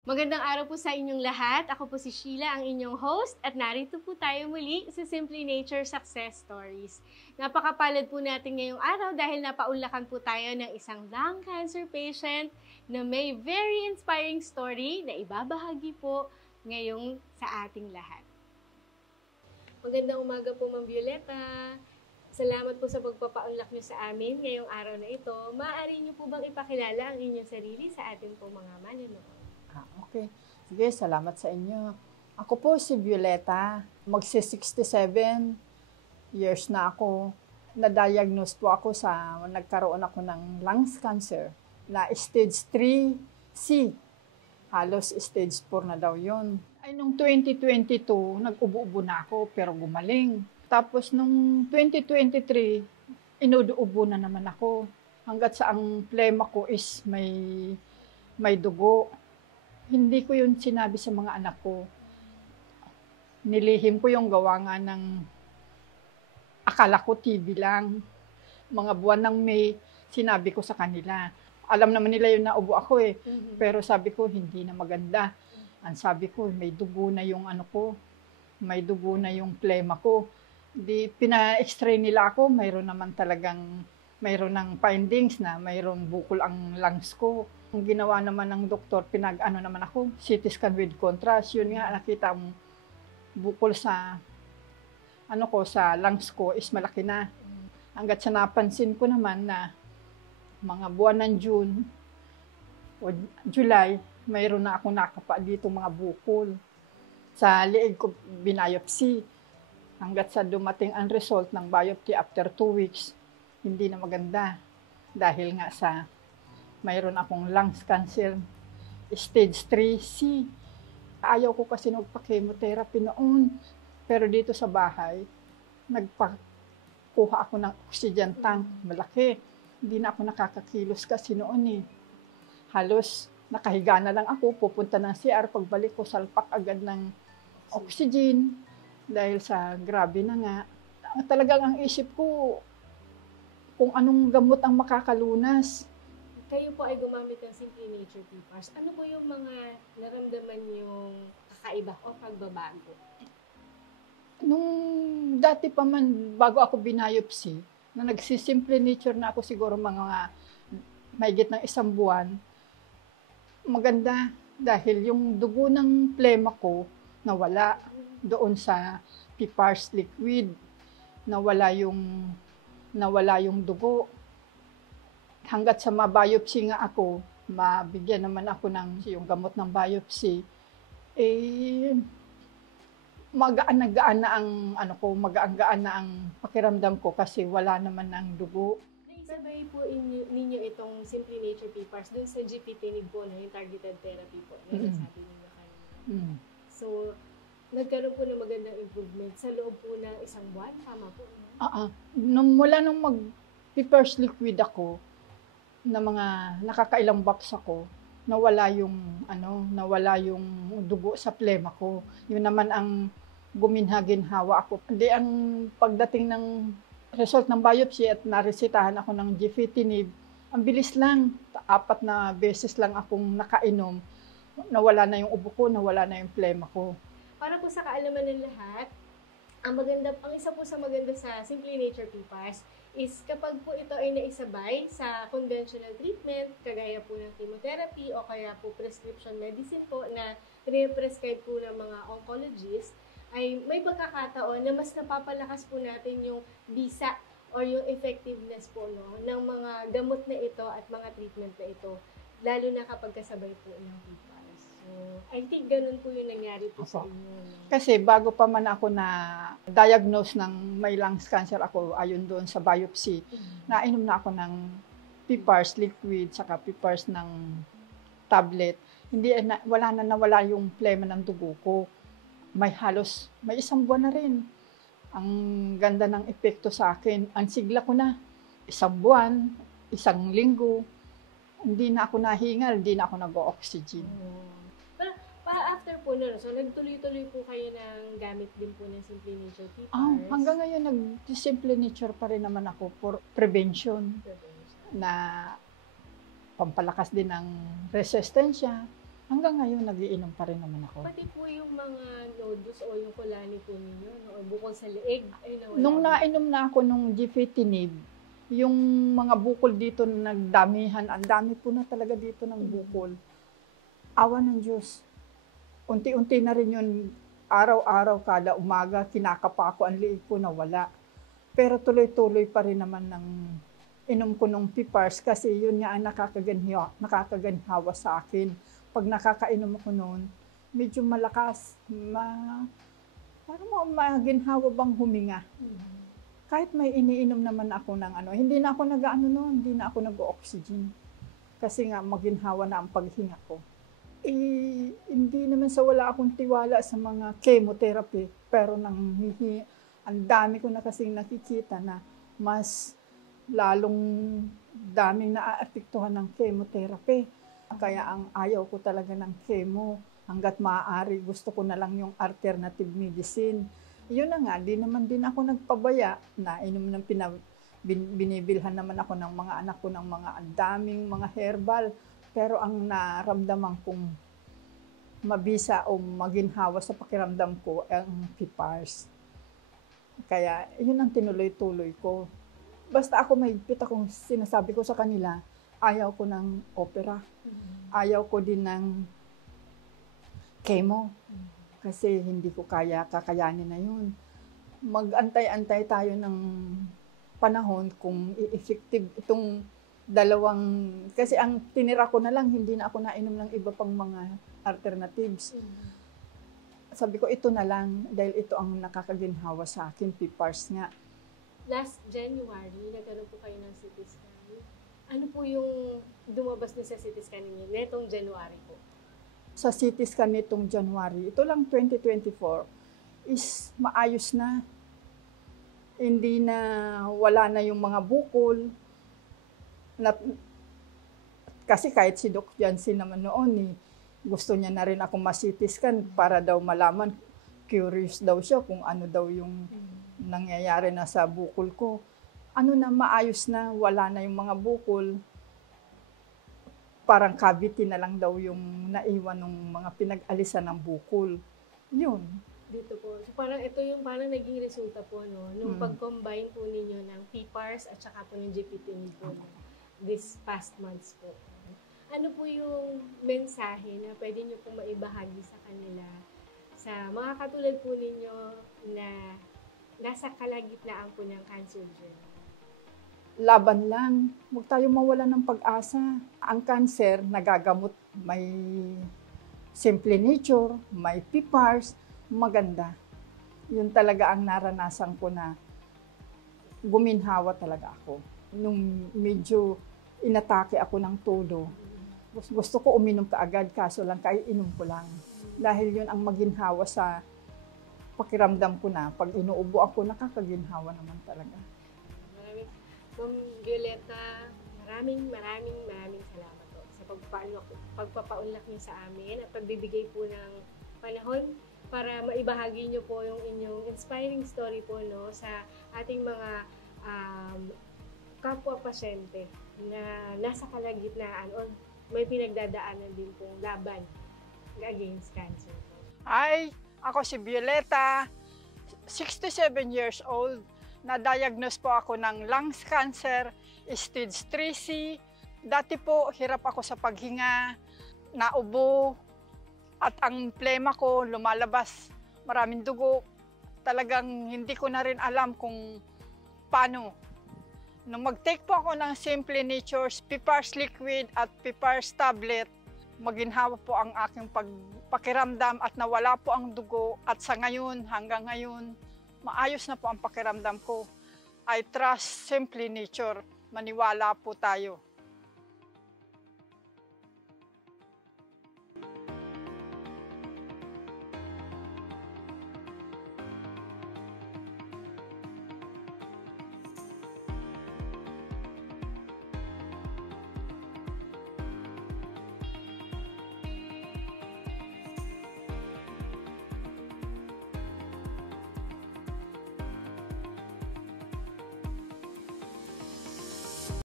Magandang araw po sa inyong lahat. Ako po si Sheila, ang inyong host, at narito po tayo muli sa Simply Nature Success Stories. Napakapalad po natin ngayong araw dahil napaunlakan po tayo ng isang lung cancer patient na may very inspiring story na ibabahagi po ngayong sa ating lahat. Magandang umaga po, Ma'am Violeta. Salamat po sa pagpapaunlak niyo sa amin ngayong araw na ito. Maaari niyo po bang ipakilala ang inyong sarili sa ating po mga manonood? Okay. Sige, salamat sa inyo. Ako po si Violeta. Magsi-67 years na ako. Na-diagnose po ako nagkaroon ako ng lungs cancer na stage 3C. Halos stage 4 na daw yun. Ay, nung 2022, nag-ubo-ubo na ako pero gumaling. Tapos nung 2023, inuubo na naman ako. Hanggat sa ang plema ko is may dugo. Hindi ko yun sinabi sa mga anak ko. Nilihim ko yung gawa nga ng akala ko TV lang. Mga buwan ng May, sinabi ko sa kanila. Alam naman nila yun na ubo ako eh. Pero sabi ko, hindi na maganda. Ang sabi ko, may dugo na yung ano ko. May dugo na yung plema ko. Di pina-x-ray nila ako, mayroon ng findings na mayroong bukol ang lungs ko. Ang ginawa naman ng doktor, pinag-ano naman ako, CT scan with contrast. Yun nga, nakita mo, bukol sa lungs ko is malaki na. Hanggat sa napansin ko naman na mga buwan ng June o July, mayroon na akong nakapa dito mga bukol. Sa liig ko, binayopsy. Hanggat sa dumating ang result ng biopsy after 2 weeks, hindi na maganda. Dahil nga mayroon akong lungs cancer, stage 3C. Ayaw ko kasi nagpa-chemotherapy noon. Pero dito sa bahay, nagpakuha ako ng oxygen tank, malaki. Hindi na ako nakakakilos kasi noon eh. Halos nakahiga na lang ako, pupunta ng CR, pagbalik ko, salpak agad ng oxygen. Dahil sa grabe na nga. Talagang ang isip ko, kung anong gamot ang makakalunas. Kayo po ay gumamit ng Simply Nature Peppers. Ano po yung mga naramdaman yung kakaiba o pagbabago? Nung dati pa man, bago ako binayopsy, na nagsisimple nature na ako siguro mga mahigit ng 1 buwan, maganda dahil yung dugo ng plema ko nawala doon sa Peppers liquid, nawala yung dugo. Hanggat sa ma-biopsy nga ako, mabigyan naman ako ng yung gamot ng biopsy, magaan na ang pakiramdam ko kasi wala naman ng dugo. Naisabay po ninyo itong Simply Nature Peppers dun sa GPT-NIB po, yung targeted therapy po, na nasabi ninyo kanina. So, nagkaroon po ng magandang improvement sa loob po ng 1 buwan, tama po? Mula nung mag-Peppers liquid ako, na mga nakakailang box ako, nawala yung dugo sa plema ko. Yun naman ang guminha-ginhawa ako. Hindi, ang pagdating ng result ng biopsy at naresetahan ako ng gefitinib, ang bilis lang. 4 na beses lang akong nakainom, nawala na yung ubo ko, nawala na yung plema ko. Para po sa kaalaman ng lahat, ang isa po sa maganda sa Simply Nature Peppers is kapag po ito ay naisabay sa conventional treatment, kagaya po ng chemotherapy o kaya po prescription medicine po na re-prescribe po ng mga oncologist, ay may pagkakataon na mas napapalakas po natin yung bisa or yung effectiveness po ng mga gamot na ito at mga treatment na ito, lalo na kapag kasabay po ng Peppers. So, I think ganun po yung nangyari po sa inyo. Kasi bago pa man ako na-diagnose ng may lungs cancer ako, ayon doon sa biopsy, nainom na ako ng Peppers liquid, saka Peppers ng tablet. Nawala yung plema ng dugo ko. May 1 buwan na rin. Ang ganda ng epekto sa akin. Ang sigla ko na, 1 buwan, 1 linggo. Hindi na ako nahingal, hindi na ako nag-o-oxygen. After po nun, so nagtuloy-tuloy po kayo ng gamit din po ng Simply Nature Peppers? Hanggang ngayon, nag-Simply Nature pa rin naman ako for prevention. Na pampalakas din ng resistensya, Hanggang ngayon, nagiinom pa rin naman ako. Pati po yung mga nodus o yung kulani po ninyo, no? O bukol sa leeg, ay nawala. Nung nainom na ako nung Gefitinib, yung mga bukol dito nagdamihan, ang dami po na talaga dito ng bukol. Awa ng Diyos. Unti-unti na rin yun, araw-araw, kada umaga, kinakapa ko, ang liig ko nawala. Pero tuloy-tuloy pa rin naman ng inom ko nung Pipars kasi yun nga ang nakakaganhawa sa akin. Pag nakakainom ako noon, medyo malakas, parang maginhawa bang huminga. Kahit may iniinom naman ako ng hindi na ako hindi na ako nag-oxygen. Kasi nga maginhawa na ang paghinga ko. Hindi naman sa wala akong tiwala sa mga chemotherapy, pero ang dami ko na kasing nakikita na mas lalong daming naaapektuhan ng chemotherapy. Kaya ang ayaw ko talaga ng chemo, hanggat maaari gusto ko na lang yung alternative medicine. Yun na nga, di naman din ako nagpabaya. Nainom ng binibilhan naman ako ng mga anak ko ng mga daming mga herbal. Pero ang naramdaman kong mabisa o maginhawa sa pakiramdam ko ang Pipars. Kaya yun ang tinuloy-tuloy ko. Basta ako mahigpit akong sinasabi ko sa kanila, ayaw ko ng opera. Ayaw ko din ng chemo. Kasi hindi ko kakayanin na yun. Mag-antay-antay tayo ng panahon kung effective itong kasi ang tinira ko na lang, hindi na ako nainom ng iba pang mga alternatives. Sabi ko, ito na lang, dahil ito ang nakakaginhawa sa akin, Pipars nga. Last January, nagkaroon po kayo ng CT scan. Ano po yung dumabas na sa CT scan ninyo netong January po? Sa CT scan nitong January, ito lang 2024, is maayos na. Hindi na, wala na yung mga bukol. Kasi kahit si Doc Jancy naman noon, gusto niya na rin ako ma-CT scan para daw malaman, curious daw siya kung ano daw yung nangyayari na sa bukol ko. Maayos na, wala na yung mga bukol. Parang cavity na lang daw yung naiwan ng mga pinag-alisan ng bukol. Yun. Dito po. So parang ito yung parang naging resulta po, no? Nung pag-combine po ninyo ng Pipars at saka po ng Gefitinib po this past months po. Ano po yung mensahe na pwede nyo po maibahagi sa kanila, sa mga katulad po ninyo na nasa kalagitnaan po ng cancer journey? Laban lang. Huwag tayo mawala ng pag-asa. Ang cancer, nagagamot. May Simple Nature, may Pipars, maganda. Yun talaga ang naranasan ko na guminhawa talaga ako. Nung medyo inatake ako ng todo, gusto ko uminom kaagad, kaso lang kaiinom ko lang. Dahil yun ang maginhawa sa pakiramdam ko na pag inuubo ako, nakakaginhawa naman talaga. Ma'am Violeta, maraming salamat po sa pagpapaunlak niyo sa amin at pagbibigay po ng panahon para maibahagi niyo po yung inyong inspiring story po, no, sa ating mga kapwa-pasyente na nasa kalagitnaan o may pinagdadaanan din pong laban against cancer. Ay, ako si Violeta, 67 years old. Na-diagnose po ako ng lungs cancer, stage 3C. Dati po, hirap ako sa paghinga, naubo, at ang plema ko lumalabas, maraming dugo. Talagang hindi ko na rin alam kung paano. Nung mag-take po ako ng Simple Nature's Pipars Liquid at Pipars Tablet, maginhawa po ang aking pakiramdam at nawala po ang dugo. At sa ngayon, hanggang ngayon, maayos na po ang pakiramdam ko. I trust Simple Nature. Maniwala po tayo.